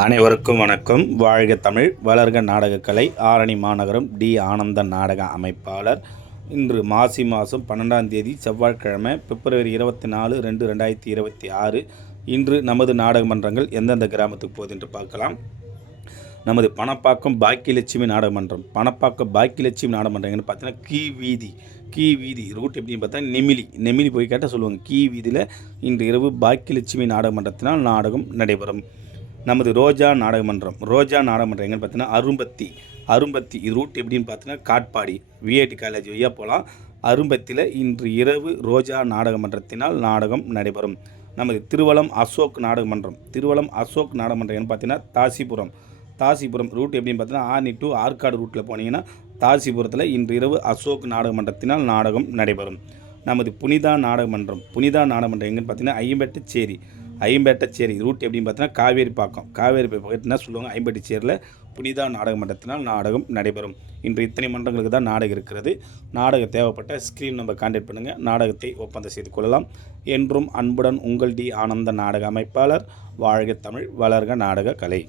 அனைவருக்கும் வணக்கம். வாழ்க தமிழ், வளர்க நாடகக்கலை. ஆரணி மாநகரம் டி ஆனந்தன் நாடக அமைப்பாளர். இன்று மாசி மாதம் 12ஆம் தேதி செவ்வாய்க்கிழமை, பிப்ரவரி 24, 2026. இன்று நமது நாடக மன்றங்கள் எந்தெந்த கிராமத்துக்கு போகுது என்று பார்க்கலாம். நமது பணப்பாக்கம் பாக்கியலட்சுமி நாடகமன்றம். பணப்பாக்கம் பாக்கியலட்சுமி நாடகமன்றங்கன்னு பார்த்தீங்கன்னா கீ வீதி ரூட் எப்படின்னு பார்த்தா நெமிலி போய் கேட்டால் சொல்லுவாங்க. கீ வீதியில் இன்று இரவு பாக்கியலட்சுமி நாடகமன்றத்தினால் நாடகம் நடைபெறும். நமது ரோஜா நாடகமன்றம் எங்கன்னு பார்த்தீங்கன்னா அரும்பத்தி இது ரூட் எப்படின்னு பார்த்தீங்கன்னா காட்பாடி விஐடி காலேஜ் வழியாக போகலாம். அரும்பத்தியில் இன்று இரவு ரோஜா நாடகமன்றத்தினால் நாடகம் நடைபெறும். நமது திருவலம் அசோக் நாடகமன்றம் எங்கன்னு பார்த்தீங்கன்னா தாசிபுரம் ரூட் எப்படின்னு பார்த்தீங்கன்னா ஆர்னி டு ஆற்காடு ரூட்டில் போனீங்கன்னா தாசிபுரத்தில் இன்று இரவு அசோக் நாடகமன்றத்தினால் நாடகம் நடைபெறும். நமது புனிதா நாடகமன்றம் எங்கன்னு பார்த்தீங்கன்னா ஐம்பேட்டச்சேரி ரூட் எப்படின்னு பார்த்தீங்கன்னா காவேரி பக்கத்துனா சொல்லுவாங்க. ஐம்பேட்டச்சேரியில் புனிதா நாடக மன்றத்தினால் நாடகம் நடைபெறும். இன்று இத்தனை மன்றங்களுக்கு தான் நாடகம் இருக்கிறது. நாடகம் தேவைப்பட்ட ஸ்க்ரீன் நம்பர் கான்டாக்ட் பண்ணுங்கள். நாடகத்தை ஒப்பந்தம் செய்து கொள்ளலாம். என்றும் அன்புடன் உங்கள் டி ஆனந்த நாடக அமைப்பாளர். வாழ்க தமிழ், வளர்க நாடக கலை.